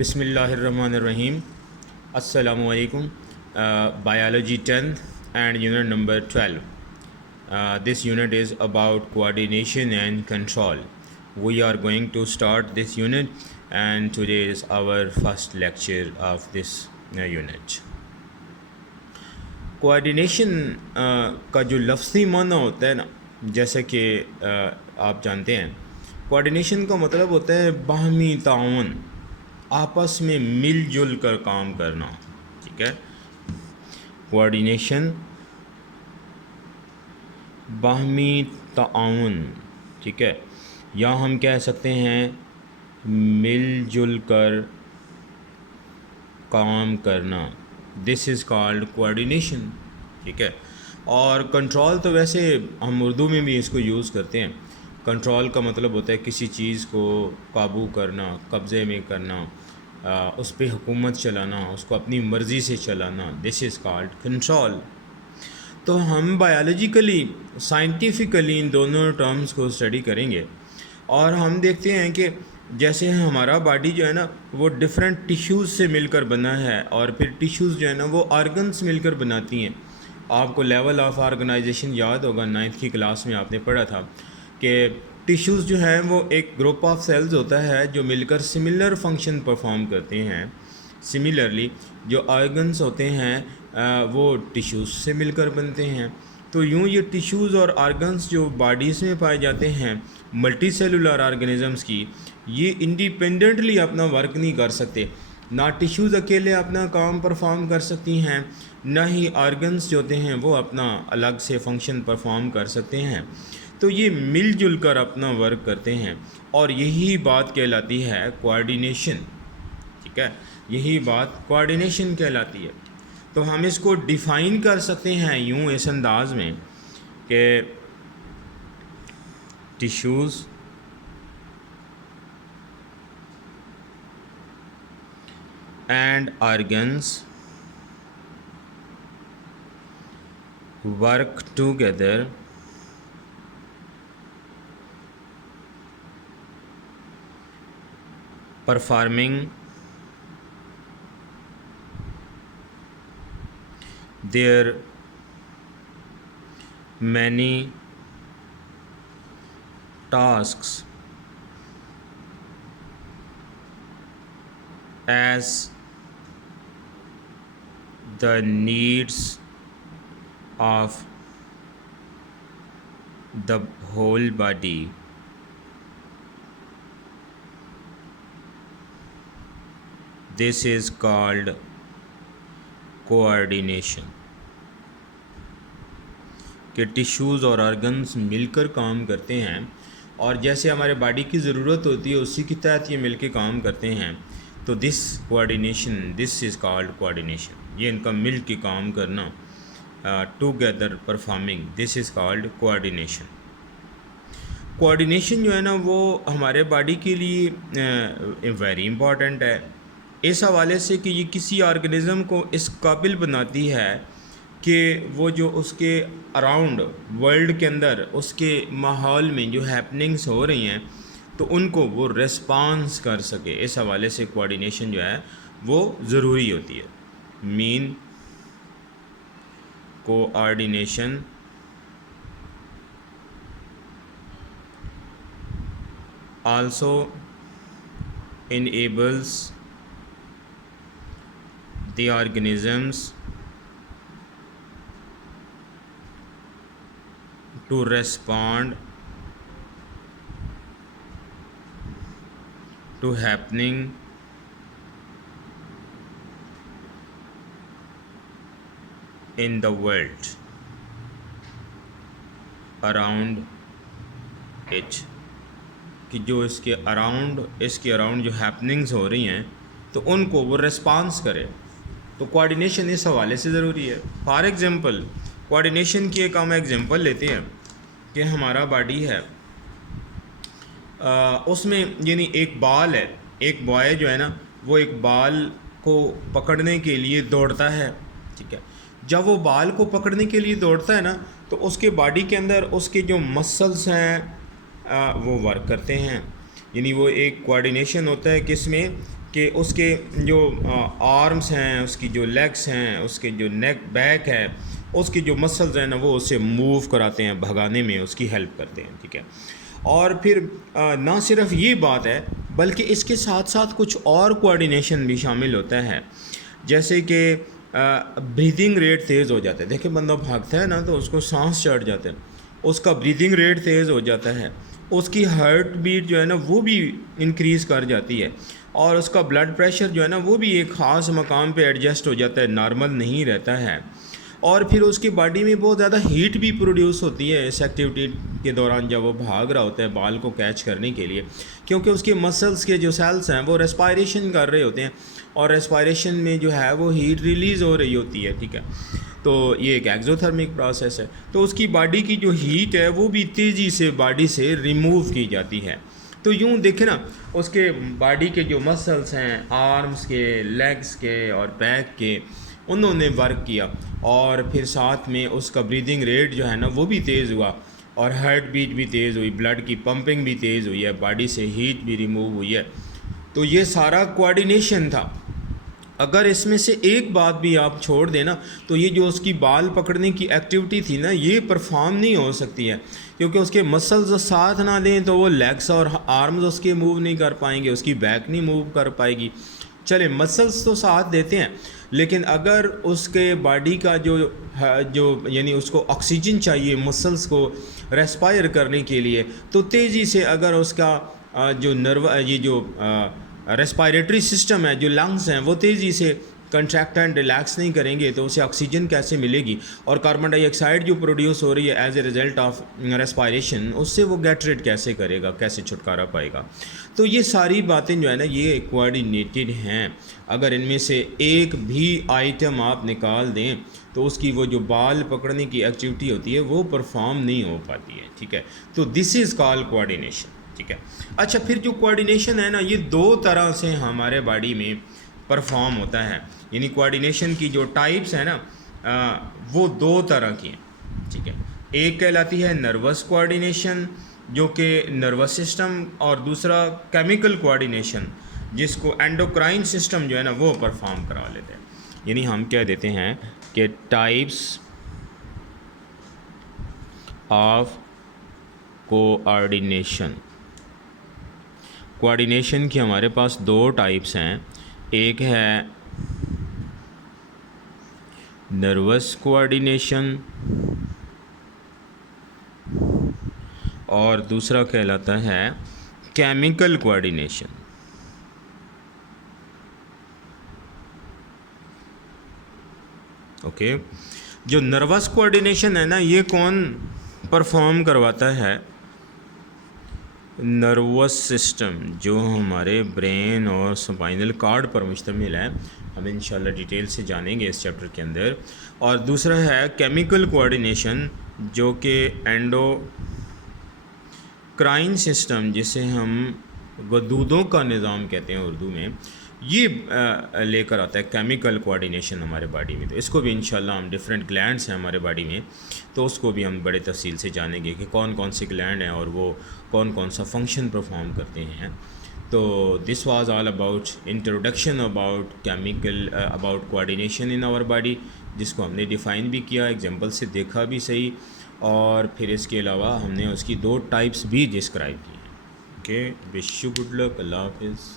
बिस्मिल्लाहिर्रहमानिर्रहीम। अस्सलामु अलैकुम। Biology 10th and unit number 12. This unit is about coordination and control. We are going to start this unit and today is our first lecture of this unit. Coordination का जो लफ्ज़ी माना होता है ना, जैसे कि आप जानते हैं, कोऑर्डिनेशन का मतलब होता है बाहमी ताउन, आपस में मिलजुल कर काम करना। ठीक है, कोऑर्डिनेशन बाहमी ताउन, ठीक है, या हम कह सकते हैं मिलजुल कर काम करना। This is called coordination. ठीक है, और कंट्रोल तो वैसे हम उर्दू में भी इसको यूज़ करते हैं। कंट्रोल का मतलब होता है किसी चीज़ को काबू करना, कब्ज़े में करना, उस पर हुकूमत चलाना, उसको अपनी मर्ज़ी से चलाना। This is called control. तो हम बायोलॉजिकली, साइंटिफिकली इन दोनों टर्म्स को स्टडी करेंगे और हम देखते हैं कि जैसे हमारा बॉडी जो है ना वो डिफरेंट टिश्यूज़ से मिलकर बना है और फिर टिश्यूज़ जो है ना वो ऑर्गन्स मिलकर बनाती हैं। आपको लेवल ऑफ ऑर्गेनाइजेशन याद होगा, 9th की क्लास में आपने पढ़ा था कि टिश्यूज़ जो है वो एक ग्रुप ऑफ सेल्स होता है जो मिलकर सिमिलर फंक्शन परफॉर्म करते हैं। सिमिलरली जो ऑर्गन्स होते हैं वो टिश्यूज़ से मिलकर बनते हैं। तो यूँ ये टिश्यूज़ और ऑर्गन्स जो बॉडीज़ में पाए जाते हैं मल्टी सेलुलर ऑर्गेनिज़म्स की, ये इंडिपेंडेंटली अपना वर्क नहीं कर सकते। ना टिश्यूज़ अकेले अपना काम परफॉर्म कर सकती हैं, ना ही ऑर्गन्स जो होते हैं वो अपना अलग से फंक्शन परफॉर्म कर सकते हैं। तो ये मिलजुल कर अपना वर्क करते हैं और यही बात कहलाती है कोऑर्डिनेशन। ठीक है, यही बात कोऑर्डिनेशन कहलाती है। तो हम इसको डिफ़ाइन कर सकते हैं यूँ इस अंदाज में कि tissues and organs work together performing their many tasks as the needs of the whole body. This is called coordination। कि टिश्यूज़ और ऑर्गन्स मिलकर काम करते हैं और जैसे हमारे बॉडी की ज़रूरत होती है उसी के तहत ये मिलकर काम करते हैं। तो this coordination, this is called coordination. ये इनका मिल के काम करना, together performing, this is called coordination. Coordination जो है ना वो हमारे बॉडी के लिए वेरी इंपॉर्टेंट है इस हवाले से कि ये किसी ऑर्गेनिज़म को इस काबिल बनाती है कि वो जो उसके अराउंड वर्ल्ड के अंदर उसके माहौल में जो हैपनिंग्स हो रही हैं तो उनको वो रिस्पॉन्स कर सके। इस हवाले से कोऑर्डिनेशन जो है वो ज़रूरी होती है। Mean coordination also enables the organisms to respond to happening in the world around it। कि जो इसके अराउंड जो हैपनिंग्स हो रही हैं तो उनको वो रिस्पॉन्स करे। तो कोऑर्डिनेशन इस हवाले से ज़रूरी है। फॉर एग्ज़ाम्पल, कोऑर्डिनेशन की एक हम एग्ज़ाम्पल लेते हैं कि हमारा बॉडी है, उसमें यानी एक बॉल है, एक बॉय जो है ना वो एक बॉल को पकड़ने के लिए दौड़ता है। ठीक है, जब वो बॉल को पकड़ने के लिए दौड़ता है ना तो उसके बॉडी के अंदर उसके जो मसल्स हैं वो वर्क करते हैं। यानी वो एक कोऑर्डिनेशन होता है किसमें कि उसके जो आर्म्स हैं, उसकी जो लेग्स हैं, उसके जो नेक बैक है, उसकी जो मसल्स हैं ना वो उसे मूव कराते हैं, भगाने में उसकी हेल्प करते हैं, ठीक है। और फिर ना सिर्फ ये बात है बल्कि इसके साथ साथ कुछ और कोऑर्डिनेशन भी शामिल होता है, जैसे कि ब्रीदिंग रेट तेज़ हो जाता है। देखिए बंदा भागता है ना तो उसको सांस चढ़ जाता है, उसका ब्रीदिंग रेट तेज़ हो जाता है, उसकी हार्ट बीट जो है ना वो भी इंक्रीज़ कर जाती है, और उसका ब्लड प्रेशर जो है ना वो भी एक ख़ास मकाम पे एडजस्ट हो जाता है, नॉर्मल नहीं रहता है। और फिर उसकी बॉडी में बहुत ज़्यादा हीट भी प्रोड्यूस होती है इस एक्टिविटी के दौरान, जब वो भाग रहा होता है बाल को कैच करने के लिए, क्योंकि उसके मसल्स के जो सेल्स हैं वो रेस्पायरेशन कर रहे होते हैं, और रेस्पायरेशन में जो है वो हीट रिलीज़ हो रही होती है, ठीक है। तो ये एक एक्जोथर्मिक प्रोसेस है, तो उसकी बॉडी की जो हीट है वो भी तेज़ी से बॉडी से रिमूव की जाती है। तो यूँ देखें ना, उसके बॉडी के जो मसल्स हैं, आर्म्स के, लेग्स के और बैक के, उन्होंने वर्क किया, और फिर साथ में उसका ब्रीदिंग रेट जो है ना वो भी तेज़ हुआ, और हार्ट बीट भी तेज़ हुई, ब्लड की पंपिंग भी तेज़ हुई है, बॉडी से हीट भी रिमूव हुई है। तो ये सारा कोऑर्डिनेशन था। अगर इसमें से एक बात भी आप छोड़ देना तो ये जो उसकी बाल पकड़ने की एक्टिविटी थी ना ये परफॉर्म नहीं हो सकती है, क्योंकि उसके मसल्स साथ ना दें तो वो लेग्स और आर्म्स उसके मूव नहीं कर पाएंगे, उसकी बैक नहीं मूव कर पाएगी। चले मसल्स तो साथ देते हैं, लेकिन अगर उसके बॉडी का जो यानी उसको ऑक्सीजन चाहिए मसल्स को रेस्पायर करने के लिए, तो तेज़ी से अगर उसका जो नर्व ये जो रेस्पायरेटरी सिस्टम है, जो लंग्स हैं, वो तेज़ी से कंट्रैक्ट एंड रिलैक्स नहीं करेंगे तो उसे ऑक्सीजन कैसे मिलेगी, और कार्बन डाइऑक्साइड जो प्रोड्यूस हो रही है as a result of respiration, उससे वो गेट रिड कैसे करेगा, कैसे छुटकारा पाएगा। तो ये सारी बातें जो है ना ये कोऑर्डिनेटेड हैं। अगर इनमें से एक भी आइटम आप निकाल दें तो उसकी वो जो बाल पकड़ने की एक्टिविटी होती है वो परफॉर्म नहीं हो पाती है, ठीक है। तो दिस इज़ कॉल्ड कोऑर्डिनेशन, ठीक है। अच्छा, फिर जो कोऑर्डिनेशन है ना ये दो तरह से हमारे बॉडी में परफॉर्म होता है, यानी कोऑर्डिनेशन की जो टाइप्स हैं ना वो दो तरह की हैं, ठीक है। एक कहलाती है नर्वस कोऑर्डिनेशन जो कि नर्वस सिस्टम, और दूसरा केमिकल कोऑर्डिनेशन जिसको एंडोक्राइन सिस्टम जो है ना वो परफॉर्म करा लेते हैं। यानी हम कह देते हैं कि टाइप्स ऑफ कोऑर्डिनेशन। कोऑर्डिनेशन की हमारे पास दो टाइप्स हैं, एक है नर्वस कोऑर्डिनेशन और दूसरा कहलाता है केमिकल कोऑर्डिनेशन। ओके, जो नर्वस कोऑर्डिनेशन है ना ये कौन परफॉर्म करवाता है? नर्वस सिस्टम जो हमारे ब्रेन और स्पाइनल कॉर्ड पर मुश्तमिल है, हम इंशाल्लाह डिटेल से जानेंगे इस चैप्टर के अंदर। और दूसरा है केमिकल कोऑर्डिनेशन जो कि एंडोक्राइन सिस्टम, जिसे हम गदूदों का निज़ाम कहते हैं उर्दू में, ये लेकर आता है केमिकल कोऑर्डिनेशन हमारे बॉडी में। तो इसको भी इंशाल्लाह हम डिफरेंट ग्लैंड्स हैं हमारे बॉडी में, तो उसको भी हम बड़े तफसील से जानेंगे कि कौन कौन से ग्लैंड हैं और वो कौन कौन सा फंक्शन परफॉर्म करते हैं। तो this was all about introduction about chemical about coordination in our body, जिसको हमने डिफ़ाइन भी किया, एग्जांपल से देखा भी सही, और फिर इसके अलावा हमने उसकी दो टाइप्स भी डिस्क्राइब की हैं। Okay, wish you good luck, अल्लाह हाफिज़।